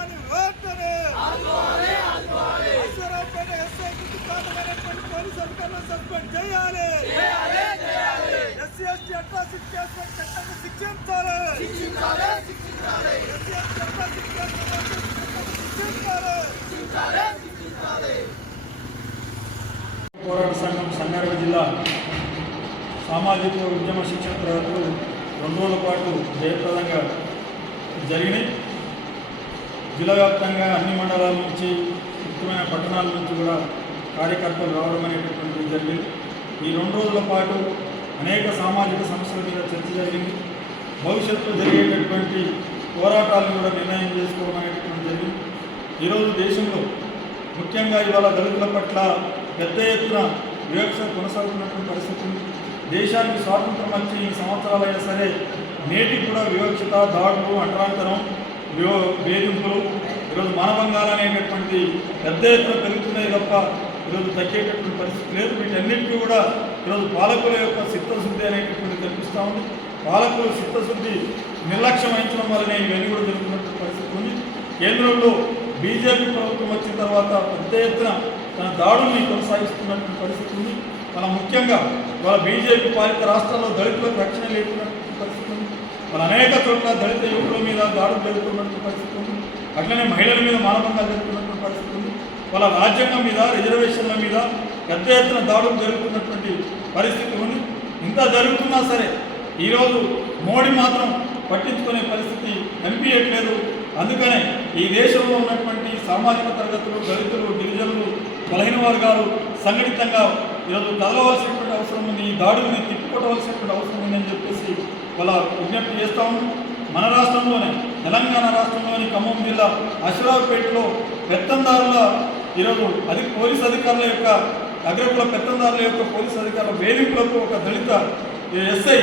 ఆదుకోవాలి వెంటనే ఈశ్వరావుపేట ఎస్ఐ గుర్తుపాటమైనటువంటి సస్పెండ్ చేయాలి! ఎస్సీ ఎస్టీ అట్రాసిటీ శిక్షించాలి! ఎస్సీ ఎస్టీ అట్రాసిటీ శిక్షించాలి! పోరాట సంఘం సంగారెడ్డి జిల్లా సామాజిక ఉద్యమ శిక్షణ తరగతులు రెండు రోజుల పాటు జయప్రదంగా జరిగినాయి. జిల్లా వ్యాప్తంగా అన్ని మండలాల నుంచి ముఖ్యమైన పట్టణాల నుంచి కూడా కార్యకర్తలు రావడం అనేటటువంటిది జరిగింది. ఈ రెండు రోజుల పాటు అనేక సామాజిక సమస్యల మీద చర్చ జరిగింది. భవిష్యత్తులో జరిగేటటువంటి పోరాటాలను కూడా నిర్ణయం చేసుకోవడం అనేటటువంటి జరిగింది. ఈరోజు దేశంలో ముఖ్యంగా ఇవాళ దళితుల పట్ల పెద్ద ఎత్తున వివక్ష కొనసాగుతున్నటువంటి పరిస్థితి దేశానికి స్వాతంత్రం వచ్చి ఈ సంవత్సరాలైనా సరే నేటికి కూడా వివక్షత దాడులు అంటరాంతరం వివో వేధింపులు అనేటటువంటి పెద్ద ఎత్తున పెరుగుతున్నాయి తప్ప ఈరోజు తగ్గేటటువంటి పరిస్థితి లేదు. వీటన్నింటికీ కూడా ఈరోజు పాలకుల యొక్క చిత్తశుద్ధి అనేటటువంటి కనిపిస్తూ ఉంది. పాలకుల చిత్తశుద్ధి నిర్లక్ష్యం వహించడం వల్లనే ఇవన్నీ కూడా జరుగుతున్నటువంటి పరిస్థితి ఉంది. కేంద్రంలో బీజేపీ ప్రభుత్వం వచ్చిన తర్వాత పెద్ద ఎత్తున తన దాడుల్ని కొనసాగిస్తున్నటువంటి పరిస్థితి ఉంది. మన ముఖ్యంగా వాళ్ళ బీజేపీ పాలిత రాష్ట్రాల్లో దళితులకు రక్షణ లేకున్నటువంటి పరిస్థితి ఉంది. మన అనేక చోట్ల దళిత యువకుల మీద దాడులు జరుగుతున్నటువంటి పరిస్థితి ఉంది. అట్లనే మహిళల మీద మానవంగా జరుగుతున్నటువంటి పరిస్థితి ఉంది. వాళ్ళ రాజ్యాంగం మీద రిజర్వేషన్ల మీద పెద్ద ఎత్తున దాడులు జరుగుతున్నటువంటి పరిస్థితి ఉంది. ఇంత జరుగుతున్నా సరే ఈరోజు మోడీ మాత్రం పట్టించుకునే పరిస్థితి కనిపించట్లేదు. అందుకనే ఈ దేశంలో ఉన్నటువంటి సామాజిక తరగతులు దళితులు గిరిజనులు బలహీన వర్గాలు సంఘటితంగా ఈరోజు కదలవలసినటువంటి అవసరం ఉంది. ఈ దాడుల్ని తిప్పుకోవలసినటువంటి అవసరం ఉంది అని చెప్పేసి వాళ్ళ విజ్ఞప్తి చేస్తా ఉన్నాం. మన రాష్ట్రంలోనే తెలంగాణ రాష్ట్రంలోని ఖమ్మం జిల్లా అశ్వరావుపేటలో పెత్తందారుల ఈరోజు అది పోలీస్ అధికారుల యొక్క అగ్రకుల పెత్తందారుల యొక్క పోలీస్ అధికారుల వేధింపులకు ఒక దళిత ఎస్ఐ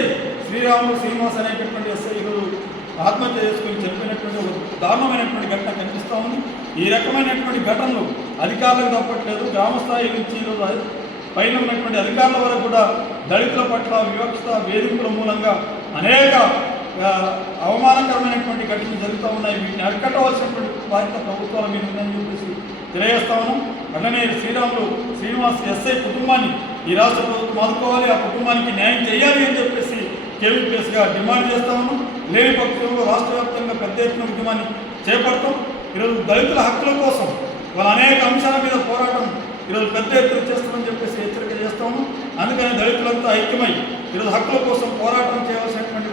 శ్రీరాములు శ్రీనివాస్ అనేటటువంటి ఎస్ఐ ఈరోజు ఆత్మహత్య చేసుకుని చెప్పినటువంటి ఒక దారుణమైనటువంటి ఘటన కనిపిస్తూ ఉంది. ఈ రకమైనటువంటి ఘటనలు అధికారులకు తప్పట్లేదు. గ్రామ స్థాయి నుంచి ఈరోజు పైన ఉన్నటువంటి అధికారుల వరకు కూడా దళితుల పట్ల వివక్షత వేధింపుల మూలంగా అనేక ప్రమాదకరమైనటువంటి ఘటనలు జరుగుతూ ఉన్నాయి. వీటిని అరికట్టవలసినటువంటి బాధ్యత ప్రభుత్వాల మీద ఉందని చెప్పేసి తెలియజేస్తా ఉన్నాం. అట్లనే శ్రీరాములు శ్రీనివాస్ ఎస్ఐ కుటుంబాన్ని ఈ రాష్ట్ర ప్రభుత్వం ఆదుకోవాలి ఆ కుటుంబానికి న్యాయం చేయాలి అని చెప్పేసి కేవీపీఎస్గా డిమాండ్ చేస్తా ఉన్నాం. లేని పక్షంలో రాష్ట్ర వ్యాప్తంగా పెద్ద ఎత్తున ఉద్యమాన్ని చేపడతాం. ఈరోజు దళితుల హక్కుల కోసం వాళ్ళ అనేక అంశాల మీద పోరాటం ఈరోజు పెద్ద ఎత్తున చేస్తామని చెప్పేసి హెచ్చరిక చేస్తాము అందుకని దళితులంతా ఐక్యమై ఈరోజు హక్కుల కోసం పోరాటం చేయవలసినటువంటి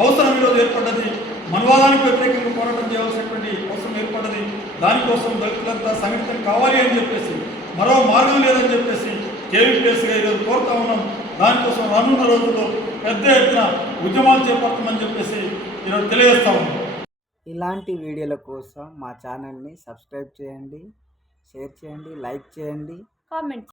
అవసరం ఈరోజు ఏర్పడ్డది. మనవాదానికి వ్యతిరేకంగా పోరాటం చేయవలసినటువంటి అవసరం ఏర్పడ్డది. దానికోసం దళితులంతా సంఘటితం కావాలి అని చెప్పేసి మరో మార్గం లేదని చెప్పేసి కేవీపీఎస్గా ఈరోజు కోరుతా ఉన్నాం. దానికోసం రానున్న రోజుల్లో పెద్ద ఎత్తున ఉద్యమాలు చేపడతామని చెప్పేసి ఈరోజు తెలియజేస్తా ఉన్నాం. ఇలాంటి వీడియోల కోసం మా ఛానల్ని సబ్స్క్రైబ్ చేయండి షేర్ చేయండి లైక్ చేయండి. కామెంట్